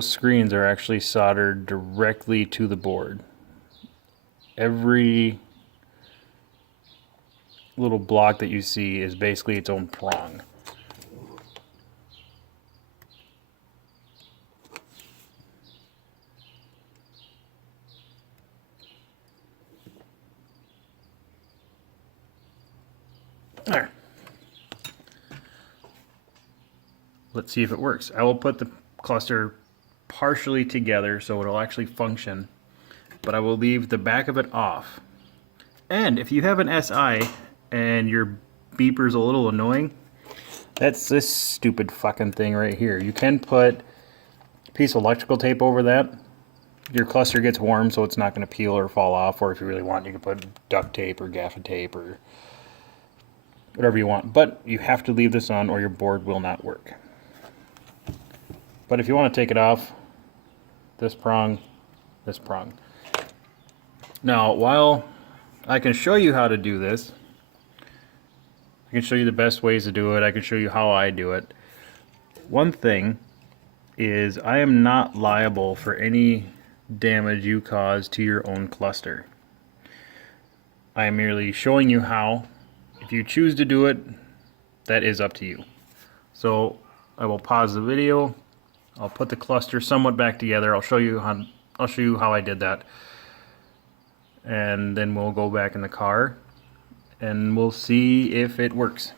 Screens are actually soldered directly to the board. Every little block that you see is basically its own prong. There. Let's see if it works. I will put the cluster partially together so it'll actually function, but I will leave the back of it off. And if you have an SI and your beeper's a little annoying, that's this stupid fucking thing right here. You can put a piece of electrical tape over that. Your cluster gets warm so it's not going to peel or fall off, or if you really want you can put duct tape or gaffer tape or whatever you want. But you have to leave this on or your board will not work. But if you want to take it off, this prong, this prong. Now, while I can show you how to do this, I can show you the best ways to do it, I can show you how I do it. One thing is I am not liable for any damage you cause to your own cluster. I am merely showing you how. If you choose to do it, that is up to you. So I will pause the video. I'll put the cluster somewhat back together. I'll show you how I did that. And then we'll go back in the car and we'll see if it works.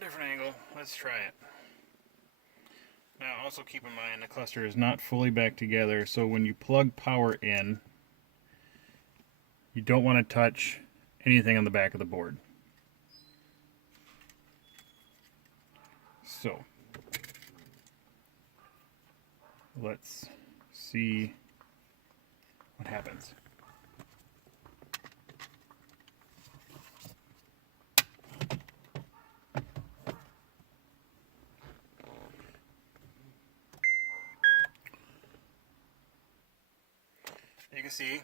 Different angle. Let's try it. Now also keep in mind the cluster is not fully back together, so when you plug power in, you don't want to touch anything on the back of the board. So let's see what happens. You can see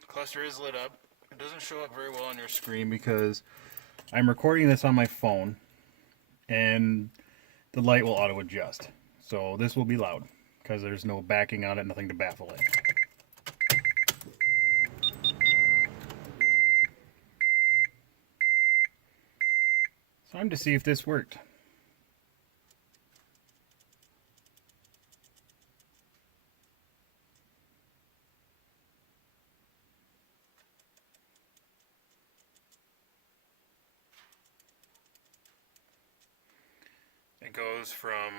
the cluster is lit up. It doesn't show up very well on your screen because I'm recording this on my phone and the light will auto adjust. So this will be loud because there's no backing on it, nothing to baffle it. So time to see if this worked. It goes from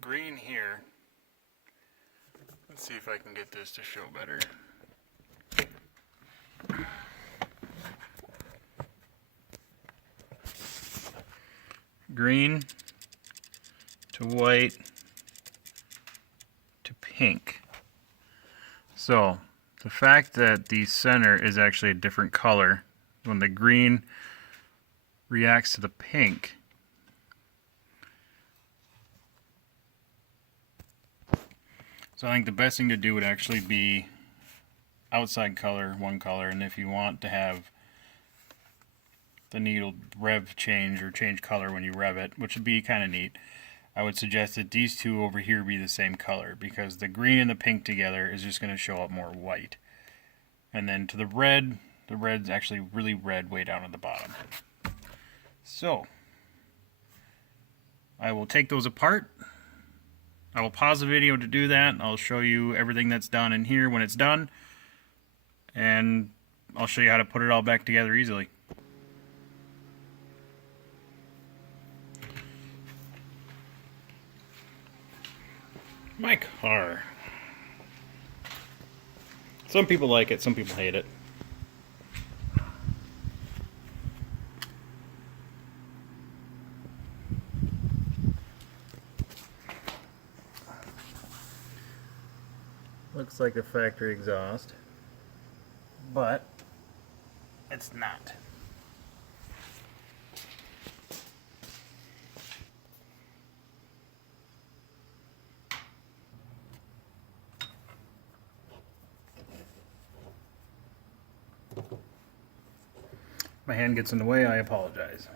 green here. Let's see if I can get this to show better. Green to white to pink. So the fact that the center is actually a different color, when the green reacts to the pink, so I think the best thing to do would actually be outside color, one color, and if you want to have the needle rev change or change color when you rev it, which would be kind of neat, I would suggest that these two over here be the same color, because the green and the pink together is just going to show up more white. And then to the red's actually really red way down at the bottom. So I will take those apart. I will pause the video to do that. I'll show you everything that's done in here when it's done. And I'll show you how to put it all back together easily. My car. Some people like it, some people hate it. Looks like a factory exhaust, but it's not. My hand gets in the way, I apologize.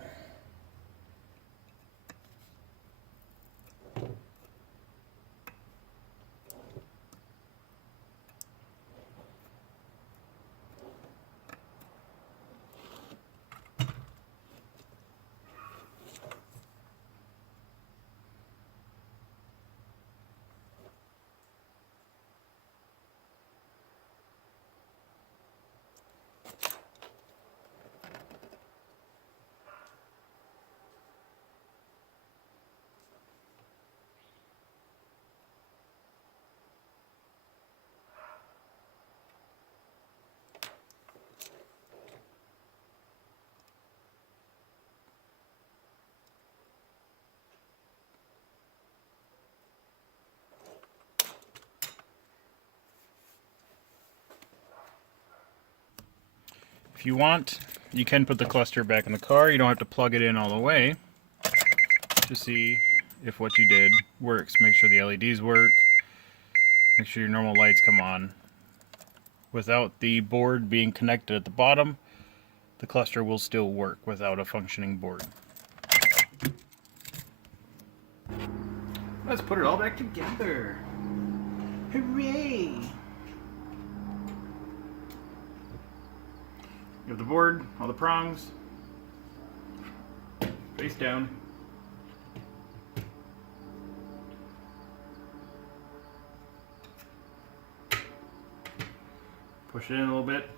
If you want, you can put the cluster back in the car. You don't have to plug it in all the way to see if what you did works. Make sure the LEDs work. Make sure your normal lights come on. Without the board being connected at the bottom, the cluster will still work without a functioning board. Let's put it all back together. Hooray! You have the board, all the prongs, face down. Push it in a little bit.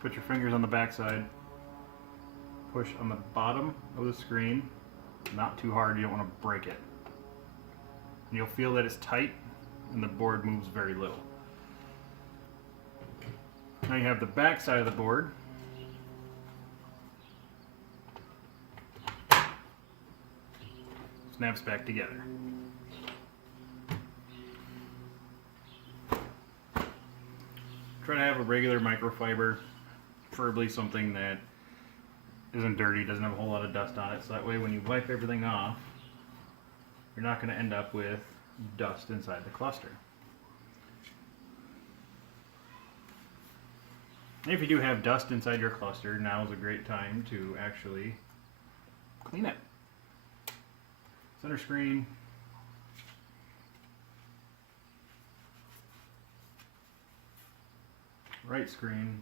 Put your fingers on the back side. Push on the bottom of the screen. Not too hard, you don't want to break it. And you'll feel that it's tight and the board moves very little. Now you have the back side of the board. Snaps back together. Try to have a regular microfiber, preferably something that isn't dirty, doesn't have a whole lot of dust on it, so that way when you wipe everything off, you're not going to end up with dust inside the cluster. And if you do have dust inside your cluster, now is a great time to actually clean it. Center screen. Right screen.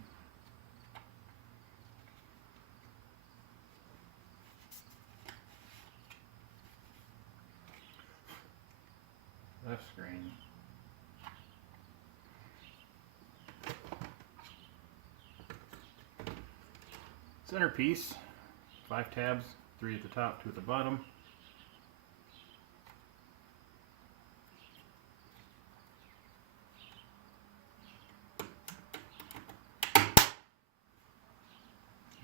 Left screen. Center piece. 5 tabs, 3 at the top, 2 at the bottom.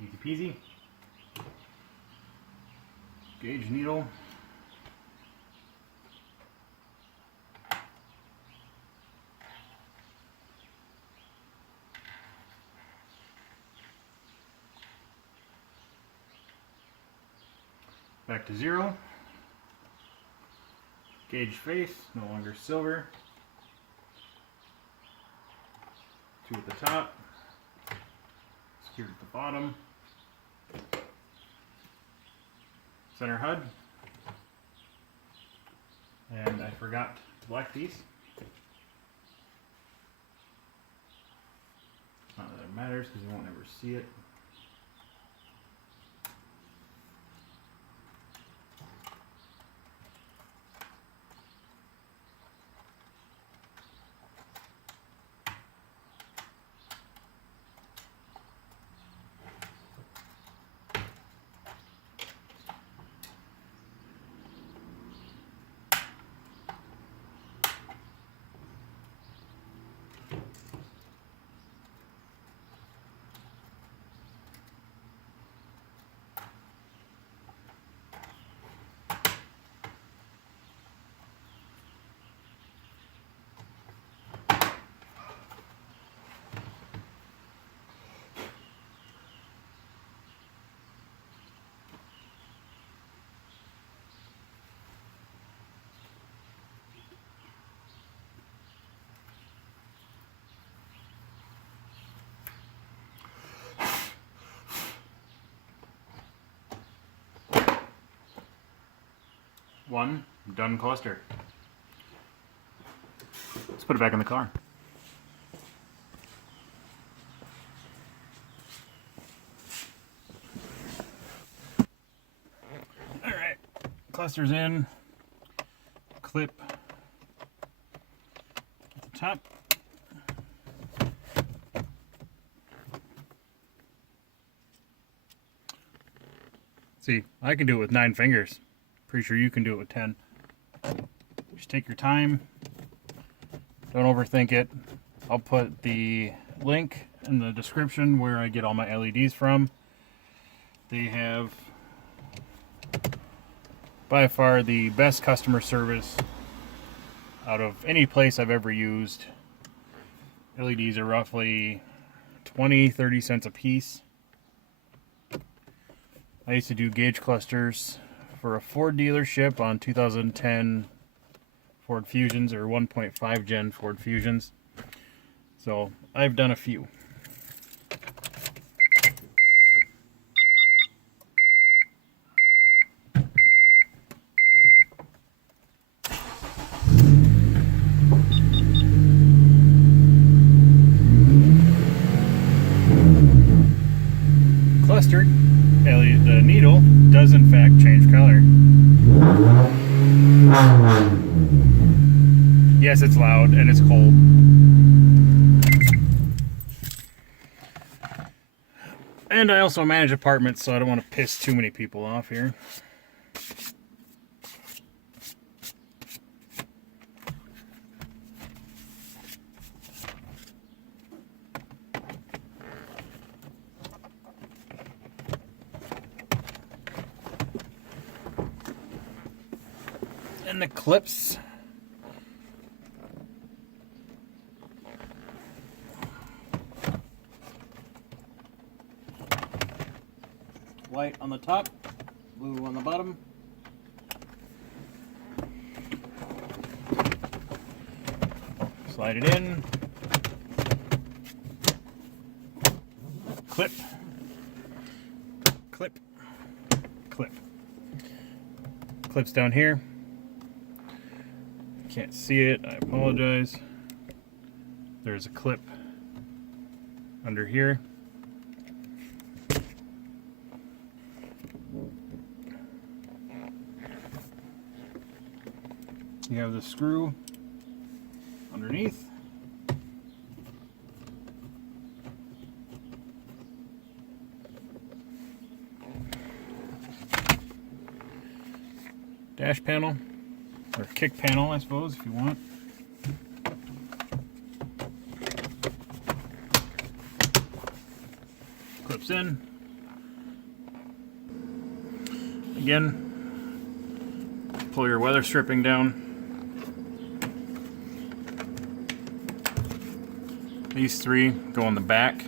Easy peasy. Gauge needle. Back to 0. Gauge face, no longer silver. 2 at the top. Secured at the bottom. Center HUD. And I forgot the black piece. Not that it matters because you won't ever see it. one done cluster. Let's put it back in the car. Alright, cluster's in, clip at the top. See, I can do it with 9 fingers. Pretty sure you can do it with 10. Just take your time. Don't overthink it. I'll put the link in the description where I get all my LEDs from. They have by far the best customer service out of any place I've ever used. LEDs are roughly 20-30 cents a piece. I used to do gauge clusters for a Ford dealership on 2010 Ford Fusions, or 1.5 gen Ford Fusions. So I've done a few. Clustered, the needle does in fact change color. Yes, it's loud and it's cold. And I also manage apartments, so I don't want to piss too many people off here. And the clips. White on the top, blue on the bottom. Slide it in. Clip. Clip. Clip. Clips down here. Can't see it, I apologize. There's a clip under here. You have the screw underneath. Dash panel, or kick panel, I suppose, if you want. Clips in. Again, pull your weather stripping down. These 3 go on the back.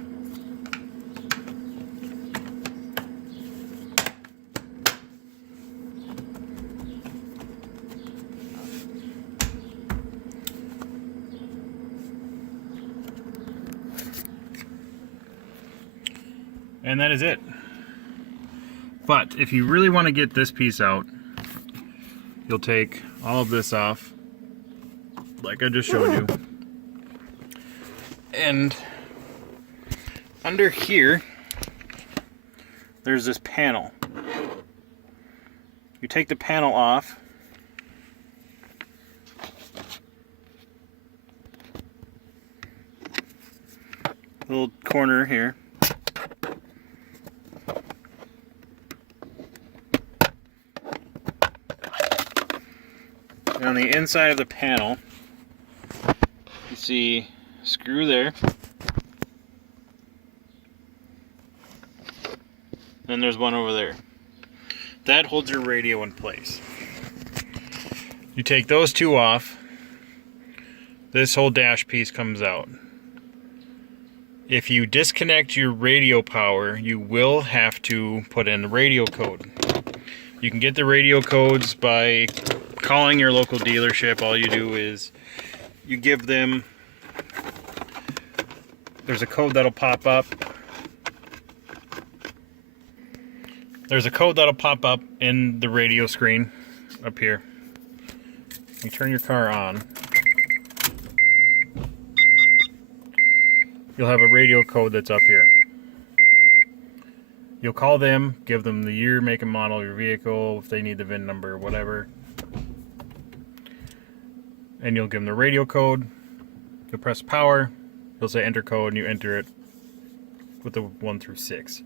And that is it. But if you really want to get this piece out, you'll take all of this off, like I just showed you. And under here, there's this panel. You take the panel off. Little corner here. And on the inside of the panel, you see a screw there. Then there's one over there. That holds your radio in place. You take those 2 off, this whole dash piece comes out. If you disconnect your radio power, you will have to put in the radio code. You can get the radio codes by calling your local dealership. All you do is you give them, there's a code that'll pop up. There's a code that'll pop up in the radio screen up here. you turn your car on, you'll have a radio code that's up here. You'll call them, give them the year, make, and model of your vehicle, if they need the VIN number, whatever. And you'll give them the radio code. You'll press power. You'll say enter code, and you enter it with the 1 through 6.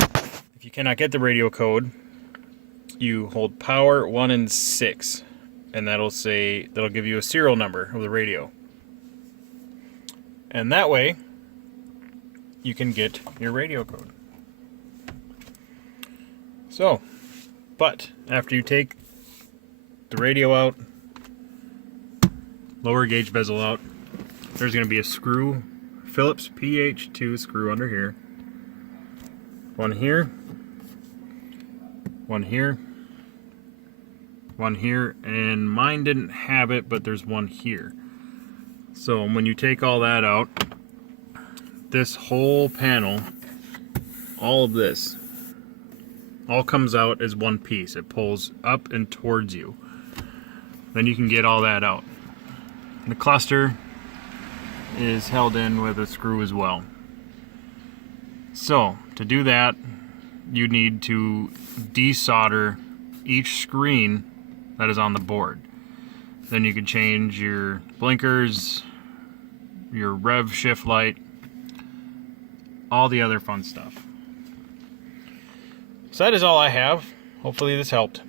If you cannot get the radio code, you hold power 1 and 6, and that'll give you a serial number of the radio. And that way, you can get your radio code. So, but after you take the radio out, lower gauge bezel out, there's going to be a screw, Phillips pt.2 screw under here. One here, one here, one here, and mine didn't have it, but there's one here. So when you take all that out, this whole panel, all of this, all comes out as one piece. It pulls up and towards you. Then you can get all that out. The cluster is held in with a screw as well. So to do that, you need to desolder each screen that is on the board. Then you can change your blinkers, your rev shift light, all the other fun stuff. So that is all I have. Hopefully this helped.